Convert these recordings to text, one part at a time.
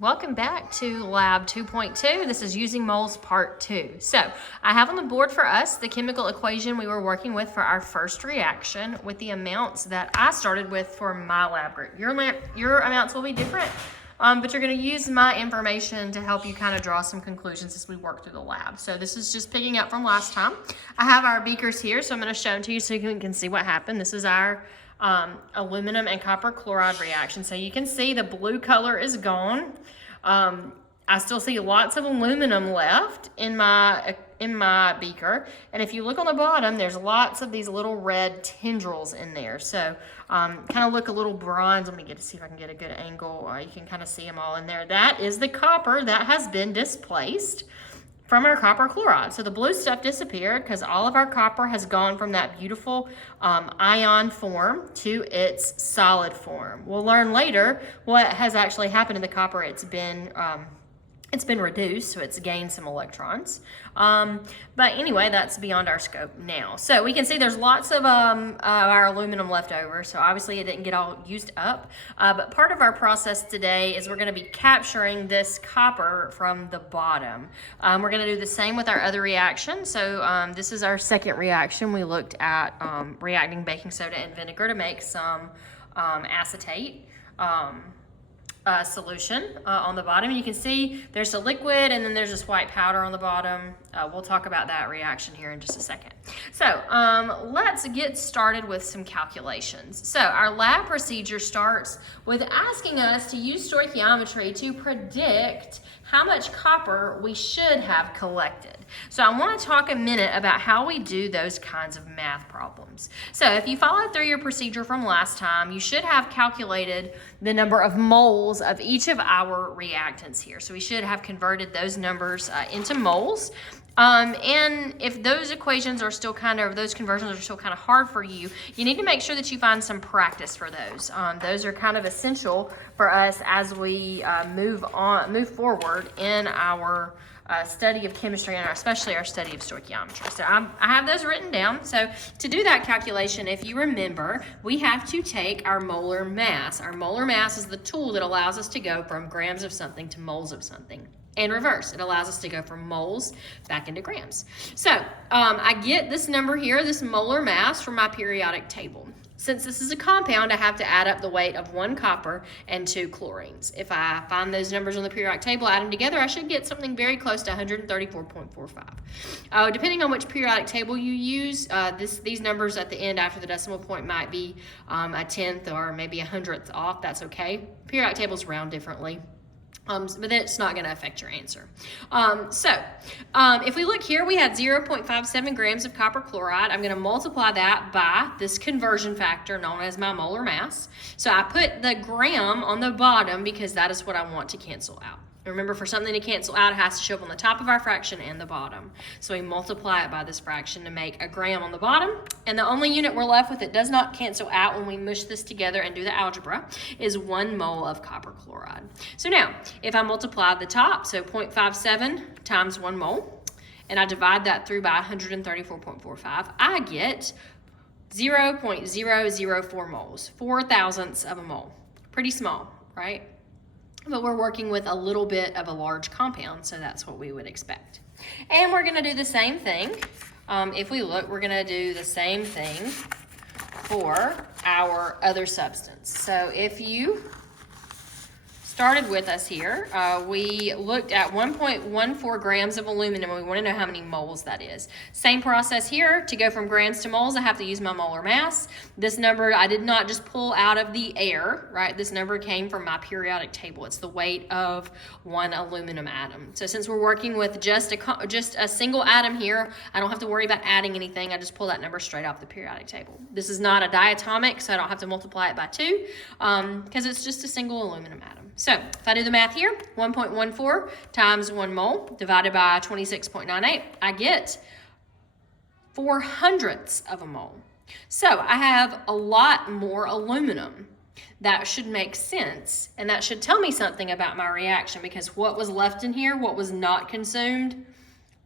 Welcome back to Lab 2.2. This is using moles part 2. So I have on the board for us the chemical equation we were working with for our first reaction with the amounts that I started with for my lab group. Your amounts will be different, but you're going to use my information to help you kind of draw some conclusions as we work through the lab. So this is just picking up from last time. I have our beakers here, so I'm going to show them to you so you can see what happened. This is our aluminum and copper chloride reaction. So you can see the blue color is gone. I still see lots of aluminum left in my beaker. And if you look on the bottom, there's lots of these little red tendrils in there. So kind of look a little bronze. Let me get to see if I can get a good angle. You can kind of see them all in there. That is the copper that has been displaced from our copper chloride. So the blue stuff disappeared because all of our copper has gone from that beautiful ion form to its solid form. We'll learn later what has actually happened to the copper. It's been reduced, so it's gained some electrons. But anyway, that's beyond our scope now. So we can see there's lots of our aluminum left over, so obviously it didn't get all used up. But part of our process today is we're gonna be capturing this copper from the bottom. We're gonna do the same with our other reaction. So this is our second reaction. We looked at reacting baking soda and vinegar to make some acetate. Solution on the bottom. And you can see there's a liquid and then there's this white powder on the bottom. We'll talk about that reaction here in just a second. So let's get started with some calculations. So our lab procedure starts with asking us to use stoichiometry to predict how much copper we should have collected. So I want to talk a minute about how we do those kinds of math problems. So if you followed through your procedure from last time, you should have calculated the number of moles of each of our reactants here. So we should have converted those numbers into moles. And if those equations are still those conversions are still kind of hard for you, you need to make sure that you find some practice for those. Those are kind of essential for us as we move forward in our study of chemistry and especially our study of stoichiometry. So I have those written down. So to do that calculation, if you remember, we have to take our molar mass. Our molar mass is the tool that allows us to go from grams of something to moles of something. And reverse, it allows us to go from moles back into grams. So I get this number here, this molar mass, from my periodic table. Since this is a compound, I have to add up the weight of 1 copper and 2 chlorines. If I find those numbers on the periodic table, add them together, I should get something very close to 134.45. Depending on which periodic table you use, these numbers at the end after the decimal point might be a tenth or maybe a hundredth off. That's okay. Periodic tables round differently. But it's not going to affect your answer. If we look here, we had 0.57 grams of copper chloride. I'm going to multiply that by this conversion factor known as my molar mass. So I put the gram on the bottom because that is what I want to cancel out. Remember, for something to cancel out, it has to show up on the top of our fraction and the bottom. So we multiply it by this fraction to make a gram on the bottom. And the only unit we're left with that does not cancel out when we mush this together and do the algebra is 1 mole of copper chloride. So now, if I multiply the top, so 0.57 times 1 mole, and I divide that through by 134.45, I get 0.004 moles, 4 thousandths of a mole. Pretty small, right? But we're working with a little bit of a large compound, so that's what we would expect. And we're gonna do the same thing. If we look, we're gonna do the same thing for our other substance. So if you started with us here, we looked at 1.14 grams of aluminum, and we want to know how many moles that is. Same process here. To go from grams to moles, I have to use my molar mass. This number I did not just pull out of the air, right? This number came from my periodic table. It's the weight of 1 aluminum atom. So since we're working with just a single atom here, I don't have to worry about adding anything. I just pull that number straight off the periodic table. This is not a diatomic, so I don't have to multiply it by 2 because it's just a single aluminum atom. So if I do the math here, 1.14 times 1 mole divided by 26.98, I get 4 hundredths of a mole. So I have a lot more aluminum. That should make sense, and that should tell me something about my reaction, because what was left in here, what was not consumed?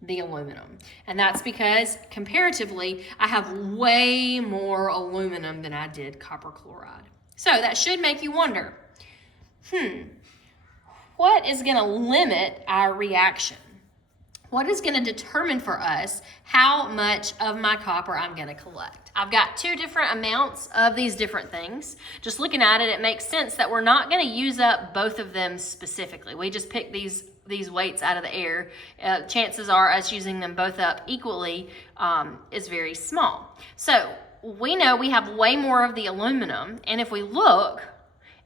The aluminum. And that's because comparatively, I have way more aluminum than I did copper chloride. So that should make you wonder, what is going to limit our reaction? What is going to determine for us how much of my copper I'm going to collect? I've got two different amounts of these different things. Just looking at it, it makes sense that we're not going to use up both of them specifically. We just pick these weights out of the air. Chances are us using them both up equally is very small. So we know we have way more of the aluminum, and if we look,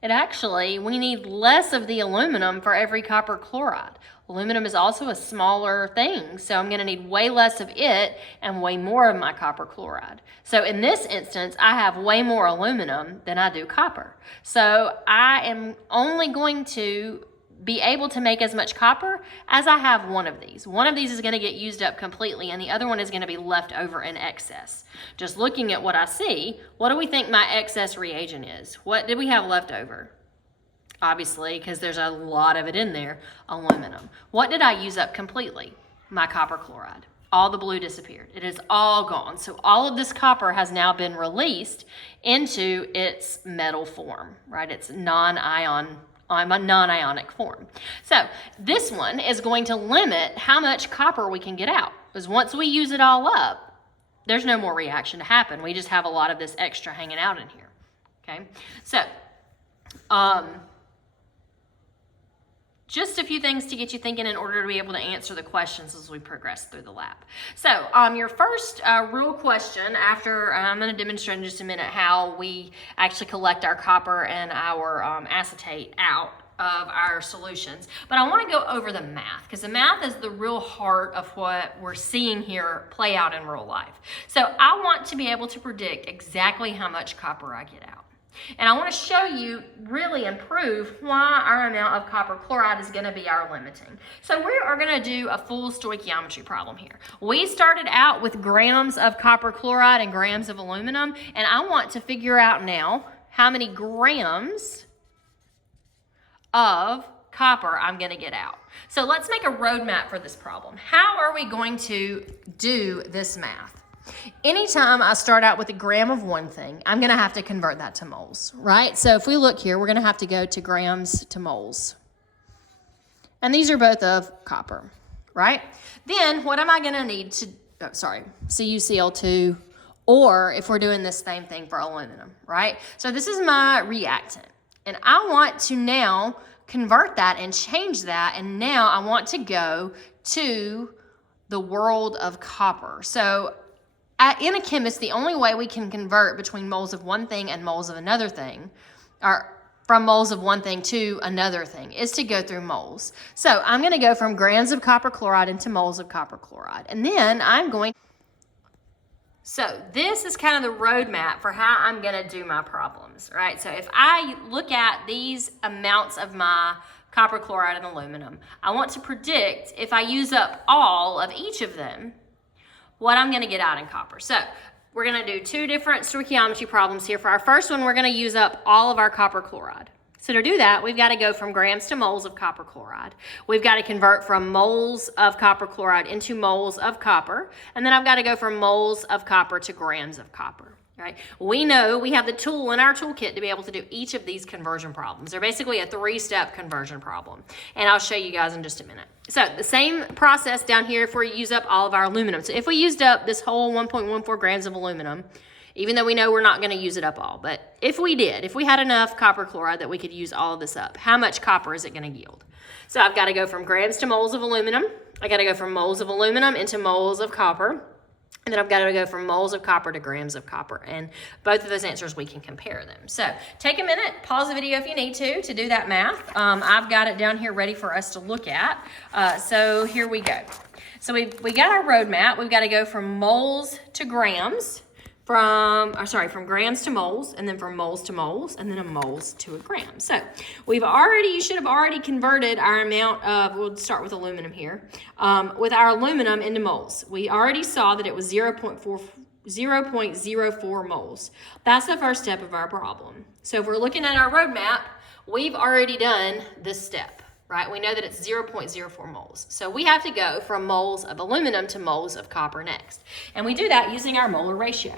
we need less of the aluminum for every copper chloride. Aluminum is also a smaller thing, so I'm going to need way less of it and way more of my copper chloride. So in this instance, I have way more aluminum than I do copper. So I am only going to be able to make as much copper as I have one of these. One of these is going to get used up completely, and the other one is going to be left over in excess. Just looking at what I see, what do we think my excess reagent is? What did we have left over? Obviously, because there's a lot of it in there, aluminum. What did I use up completely? My copper chloride. All the blue disappeared. It is all gone. So all of this copper has now been released into its metal form, right? It's non-ionic form. So this one is going to limit how much copper we can get out, because once we use it all up, there's no more reaction to happen. We just have a lot of this extra hanging out in here. Okay, so just a few things to get you thinking in order to be able to answer the questions as we progress through the lab. So your first real question after, I'm going to demonstrate in just a minute how we actually collect our copper and our acetate out of our solutions. But I want to go over the math, because the math is the real heart of what we're seeing here play out in real life. So I want to be able to predict exactly how much copper I get out. And I want to show you really and prove why our amount of copper chloride is going to be our limiting. So we are going to do a full stoichiometry problem here. We started out with grams of copper chloride and grams of aluminum, and I want to figure out now how many grams of copper I'm going to get out. So let's make a roadmap for this problem. How are we going to do this math? Anytime I start out with a gram of one thing, I'm going to have to convert that to moles, right? So if we look here, we're going to have to go to grams to moles. And these are both of copper, right? Then what am I going to need to, CuCl2, or if we're doing this same thing for aluminum, right? So this is my reactant. And I want to now convert that and change that. And now I want to go to the world of copper. So in a chemist, the only way we can convert between moles of one thing and moles of another thing, or from moles of one thing to another thing, is to go through moles. So I'm going to go from grams of copper chloride into moles of copper chloride. And then so this is kind of the roadmap for how I'm going to do my problems, right? So if I look at these amounts of my copper chloride and aluminum, I want to predict if I use up all of each of them, what I'm going to get out in copper. So we're going to do two different stoichiometry problems here. For our first one, we're going to use up all of our copper chloride. So to do that, we've got to go from grams to moles of copper chloride. We've got to convert from moles of copper chloride into moles of copper. And then I've got to go from moles of copper to grams of copper. Right? We know we have the tool in our toolkit to be able to do each of these conversion problems. They're basically a three-step conversion problem. And I'll show you guys in just a minute. So the same process down here if we use up all of our aluminum. So if we used up this whole 1.14 grams of aluminum, even though we know we're not going to use it up all, but if we did, if we had enough copper chloride that we could use all of this up, how much copper is it going to yield? So I've got to go from grams to moles of aluminum. I got to go from moles of aluminum into moles of copper. And then I've got to go from moles of copper to grams of copper. And both of those answers, we can compare them. So take a minute, pause the video if you need to do that math. I've got it down here ready for us to look at. So here we go. So we got our roadmap. We've got to go from moles to grams, from grams to moles, and then from moles to moles, and then a moles to a gram. So you should have already converted our amount of, we'll start with aluminum here, with our aluminum into moles. We already saw that it was 0.04 moles. That's the first step of our problem. So if we're looking at our roadmap, we've already done this step, right? We know that it's 0.04 moles. So we have to go from moles of aluminum to moles of copper next. And we do that using our molar ratio.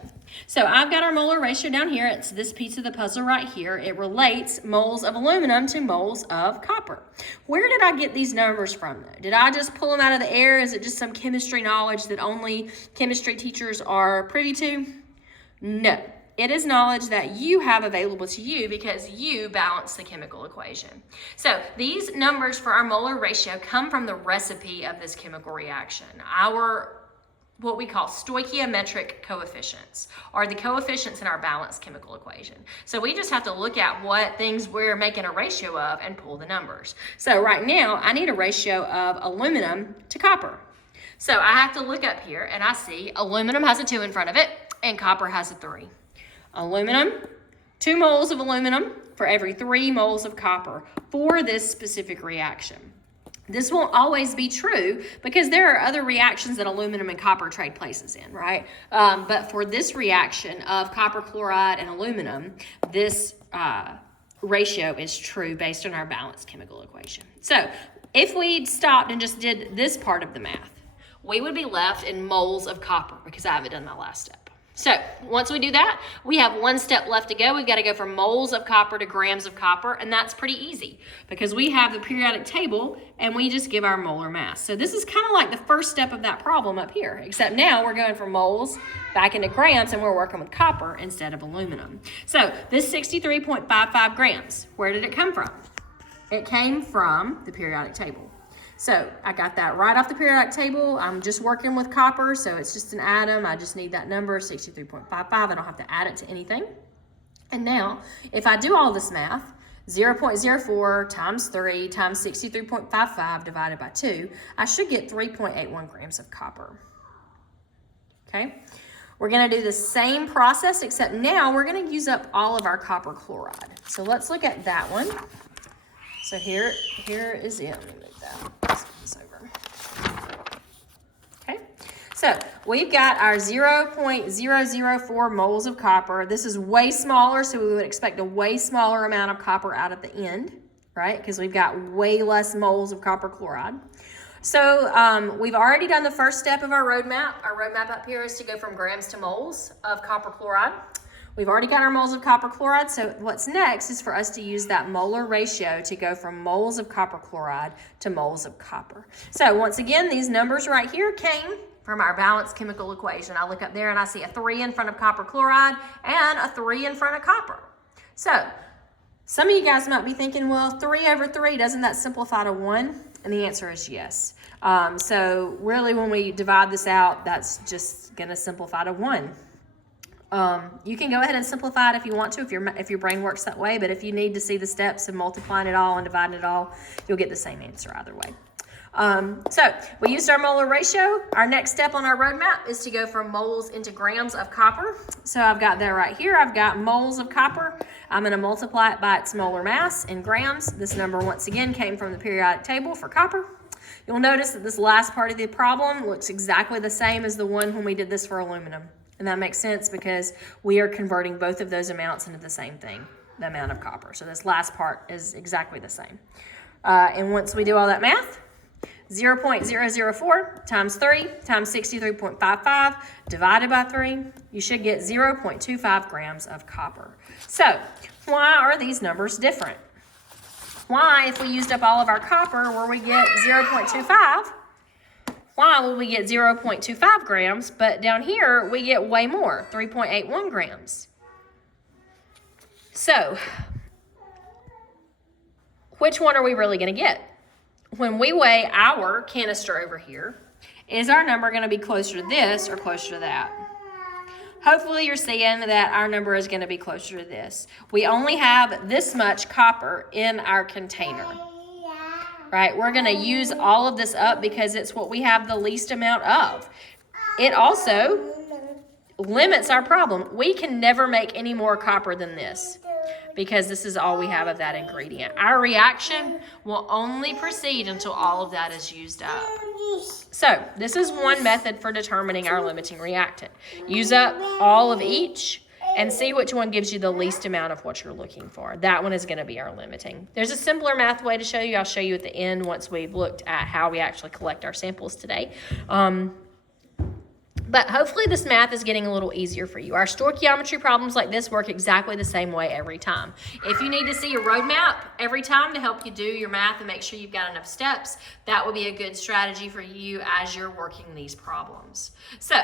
So I've got our molar ratio down here. It's this piece of the puzzle right here. It relates moles of aluminum to moles of copper. Where did I get these numbers from, though? Did I just pull them out of the air? Is it just some chemistry knowledge that only chemistry teachers are privy to? No. It is knowledge that you have available to you because you balance the chemical equation. So these numbers for our molar ratio come from the recipe of this chemical reaction. Our what we call stoichiometric coefficients, or the coefficients in our balanced chemical equation. So we just have to look at what things we're making a ratio of and pull the numbers. So right now, I need a ratio of aluminum to copper. So I have to look up here and I see aluminum has a 2 in front of it and copper has a 3. Aluminum, 2 moles of aluminum for every 3 moles of copper for this specific reaction. This won't always be true because there are other reactions that aluminum and copper trade places in, right? But for this reaction of copper chloride and aluminum, this ratio is true based on our balanced chemical equation. So if we stopped and just did this part of the math, we would be left in moles of copper because I haven't done my last step. So once we do that, we have 1 step left to go. We've got to go from moles of copper to grams of copper, and that's pretty easy because we have the periodic table and we just give our molar mass. So this is kind of like the first step of that problem up here, except now we're going from moles back into grams and we're working with copper instead of aluminum. So this 63.55 grams, where did it come from? It came from the periodic table. So I got that right off the periodic table. I'm just working with copper, so it's just an atom. I just need that number, 63.55. I don't have to add it to anything. And now, if I do all this math, 0.04 times 3 times 63.55 divided by 2, I should get 3.81 grams of copper. Okay? We're going to do the same process, except now we're going to use up all of our copper chloride. So let's look at that one. So here is it. Let me move that. Let's move this over. Okay. So we've got our 0.004 moles of copper. This is way smaller, so we would expect a way smaller amount of copper out at the end, right? Because we've got way less moles of copper chloride. So we've already done the first step of our roadmap. Our roadmap up here is to go from grams to moles of copper chloride. We've already got our moles of copper chloride, so what's next is for us to use that molar ratio to go from moles of copper chloride to moles of copper. So once again, these numbers right here came from our balanced chemical equation. I look up there and I see a 3 in front of copper chloride and a 3 in front of copper. So some of you guys might be thinking, well, 3 over 3, doesn't that simplify to 1? And the answer is yes. So really when we divide this out, that's just going to simplify to 1. You can go ahead and simplify it if you want to, if your brain works that way, but if you need to see the steps of multiplying it all and dividing it all, you'll get the same answer either way. So we used our molar ratio. Our next step on our roadmap is to go from moles into grams of copper. So I've got that right here. I've got moles of copper. I'm going to multiply it by its molar mass in grams. This number once again came from the periodic table for copper. You'll notice that this last part of the problem looks exactly the same as the one when we did this for aluminum. And that makes sense because we are converting both of those amounts into the same thing, the amount of copper. So this last part is exactly the same. And once we do all that math, 0.004 times 3 times 63.55 divided by 3, you should get 0.25 grams of copper. So why are these numbers different? Why, if we used up all of our copper, will we get 0.25? Why will we get 0.25 grams, but down here we get way more, 3.81 grams? So, which one are we really going to get? When we weigh our canister over here, is our number going to be closer to this or closer to that? Hopefully you're seeing that our number is going to be closer to this. We only have this much copper in our container. Right, we're going to use all of this up because it's what we have the least amount of. It also limits our problem. We can never make any more copper than this because this is all we have of that ingredient. Our reaction will only proceed until all of that is used up. So this is one method for determining our limiting reactant. Use up all of each and see which one gives you the least amount of what you're looking for. That one is going to be our limiting. There's a simpler math way to show you. I'll show you at the end once we've looked at how we actually collect our samples today. But hopefully this math is getting a little easier for you. Our stoichiometry problems like this work exactly the same way every time. If you need to see a roadmap every time to help you do your math and make sure you've got enough steps, that would be a good strategy for you as you're working these problems. So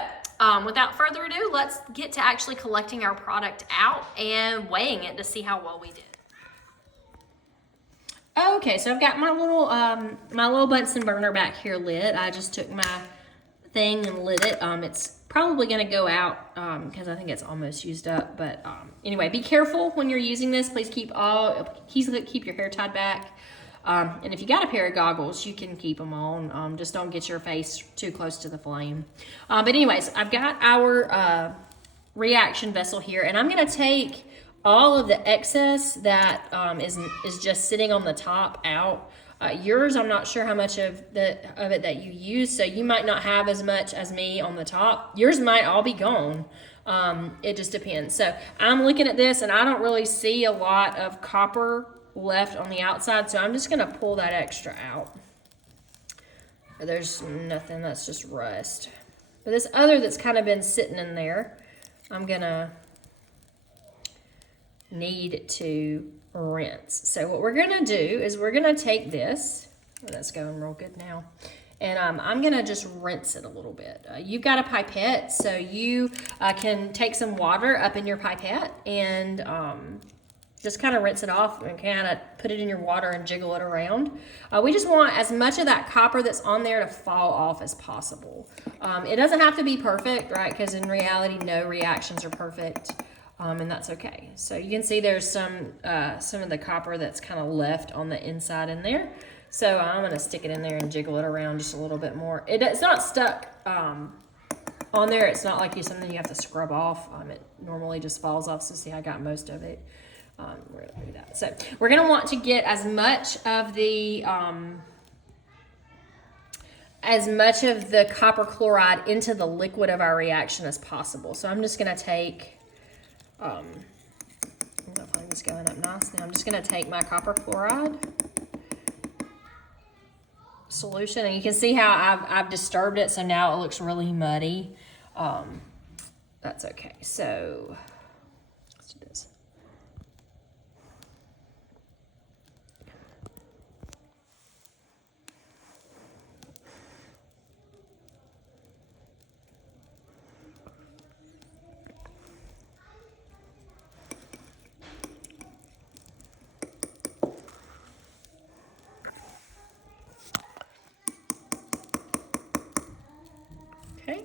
without further ado, let's get to actually collecting our product out and weighing it to see how well we did. Okay, so I've got my little Bunsen burner back here lit. I just took my thing and lit it. It's probably going to go out because I think it's almost used up. But anyway, be careful when you're using this. Please keep your hair tied back. And if you got a pair of goggles, you can keep them on. Just don't get your face too close to the flame. But anyways, I've got our reaction vessel here, and I'm going to take all of the excess that is just sitting on the top out. Yours, I'm not sure how much of it that you use, so you might not have as much as me on the top. Yours might all be gone. It just depends. So I'm looking at this, and I don't really see a lot of copper left on the outside, so I'm just going to pull that extra out. There's nothing, that's just rust. But this other that's kind of been sitting in there, I'm going to need to rinse. So what we're going to do is we're going to take this, that's going real good now, and I'm going to just rinse it a little bit. You've got a pipette, so you can take some water up in your pipette and just kind of rinse it off and kind of put it in your water and jiggle it around. We just want as much of that copper that's on there to fall off as possible. It doesn't have to be perfect, right? Because in reality, no reactions are perfect. And that's okay. So you can see there's some of the copper that's kind of left on the inside in there. So I'm going to stick it in there and jiggle it around just a little bit more. It's not stuck on there. It's not like something you have to scrub off. It normally just falls off. So see, I got most of it. We're going to do that. So we're going to want to get as much of the copper chloride into the liquid of our reaction as possible. So I'm just going to take I'm going to find this going up nicely. I'm just going to take my copper chloride solution, and you can see how I've disturbed it, so now it looks really muddy. That's okay. So let's do this. Okay.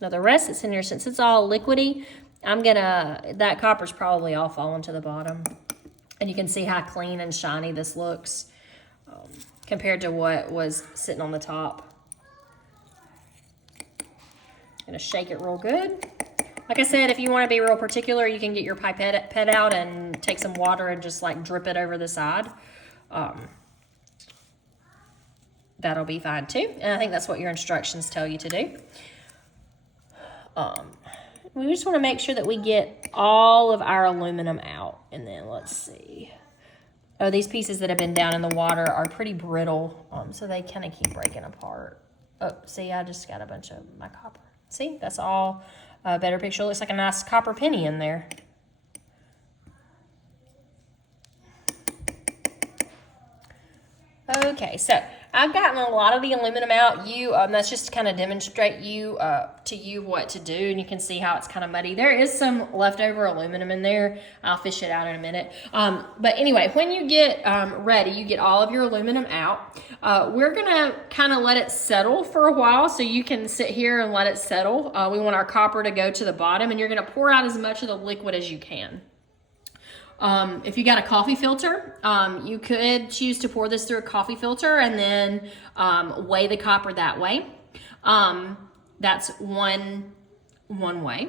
Now the rest that's in here, since it's all liquidy, that copper's probably all falling to the bottom. And you can see how clean and shiny this looks compared to what was sitting on the top. Gonna shake it real good. Like I said, if you want to be real particular, you can get your pipette out and take some water and just like drip it over the side. That'll be fine too. And I think that's what your instructions tell you to do. We just want to make sure that we get all of our aluminum out. And then let's see. Oh, these pieces that have been down in the water are pretty brittle, so they kind of keep breaking apart. Oh, see, I just got a bunch of my copper. See, that's all. Better picture. Looks like a nice copper penny in there. Okay, so I've gotten a lot of the aluminum out. That's just to kind of demonstrate to you what to do, and you can see how it's kind of muddy. There is some leftover aluminum in there. I'll fish it out in a minute. But anyway, when you get ready, you get all of your aluminum out. We're gonna kind of let it settle for a while, so you can sit here and let it settle. We want our copper to go to the bottom, and you're gonna pour out as much of the liquid as you can. If you got a coffee filter, you could choose to pour this through a coffee filter and then weigh the copper that way. That's one way.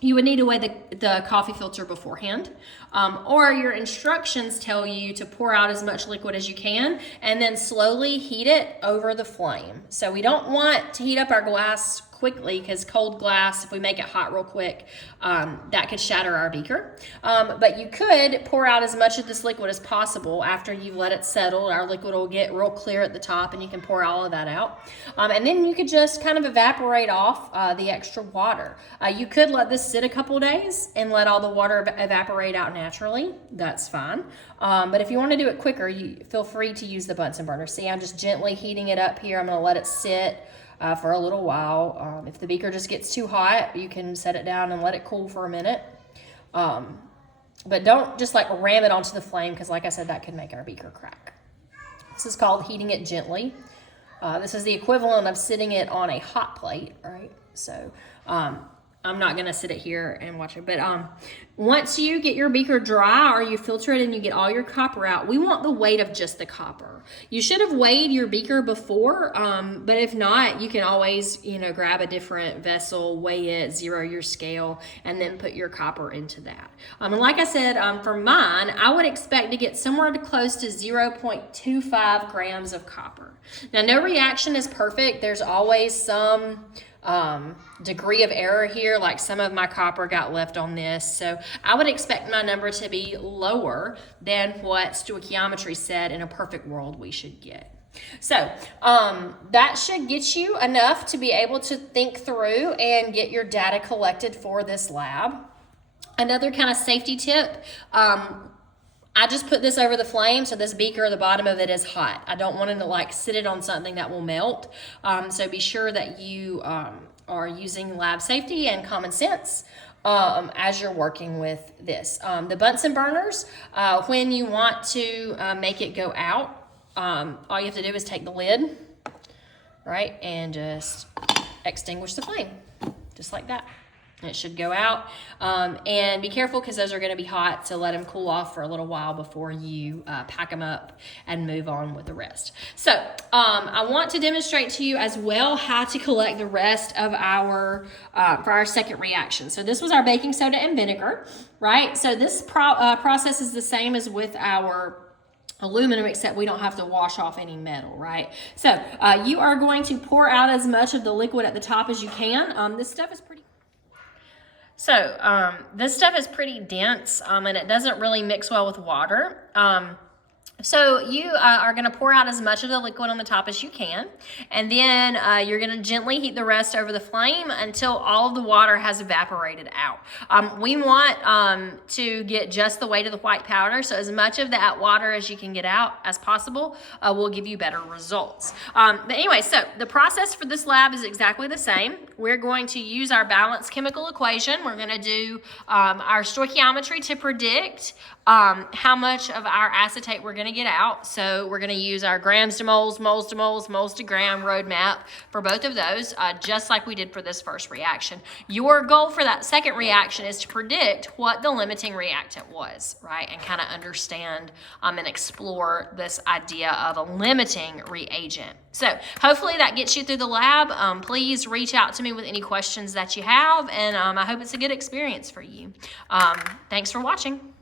You would need to weigh the coffee filter beforehand, or your instructions tell you to pour out as much liquid as you can and then slowly heat it over the flame. So we don't want to heat up our glass quickly, because cold glass, if we make it hot real quick, that could shatter our beaker. But you could pour out as much of this liquid as possible after you've let it settle. Our liquid will get real clear at the top, and you can pour all of that out. And then you could just kind of evaporate off the extra water. You could let this sit a couple days and let all the water evaporate out naturally. That's fine. But if you want to do it quicker, you feel free to use the Bunsen burner. See, I'm just gently heating it up here. I'm going to let it sit for a little while. If the beaker just gets too hot, you can set it down and let it cool for a minute. But don't just like ram it onto the flame, because like I said, that could make our beaker crack. This is called heating it gently. This is the equivalent of sitting it on a hot plate, right? So I'm not gonna sit it here and watch it, but once you get your beaker dry or you filter it and you get all your copper out, we want the weight of just the copper. You should have weighed your beaker before, but if not, you can always, grab a different vessel, weigh it, zero your scale, and then put your copper into that. And like I said, for mine, I would expect to get somewhere close to 0.25 grams of copper. Now, no reaction is perfect. There's always some degree of error here, like some of my copper got left on this. So I would expect my number to be lower than what stoichiometry said in a perfect world we should get. So that should get you enough to be able to think through and get your data collected for this lab. Another kind of safety tip, I just put this over the flame, so this beaker, the bottom of it is hot. I don't want to sit it on something that will melt. So be sure that you are using lab safety and common sense as you're working with this. The Bunsen burners, when you want to make it go out, all you have to do is take the lid, right, and just extinguish the flame, just like that. It should go out, and be careful, because those are going to be hot, so let them cool off for a little while before you pack them up and move on with the rest. So I want to demonstrate to you as well how to collect the rest of our for our second reaction. So this was our baking soda and vinegar, right? So this process is the same as with our aluminum, except we don't have to wash off any metal, right? So you are going to pour out as much of the liquid at the top as you can. This stuff is pretty... So this stuff is pretty dense, and it doesn't really mix well with water. So you are going to pour out as much of the liquid on the top as you can, and then you're going to gently heat the rest over the flame until all of the water has evaporated out. We want to get just the weight of the white powder, so as much of that water as you can get out as possible will give you better results. But anyway, so the process for this lab is exactly the same. We're going to use our balanced chemical equation. We're going to do our stoichiometry to predict how much of our acetate we're going to get out. So we're going to use our grams to moles, moles to moles, moles to gram roadmap for both of those, just like we did for this first reaction. Your goal for that second reaction is to predict what the limiting reactant was, right? And kind of understand and explore this idea of a limiting reagent. So hopefully that gets you through the lab. Please reach out to me with any questions that you have, and I hope it's a good experience for you. Thanks for watching.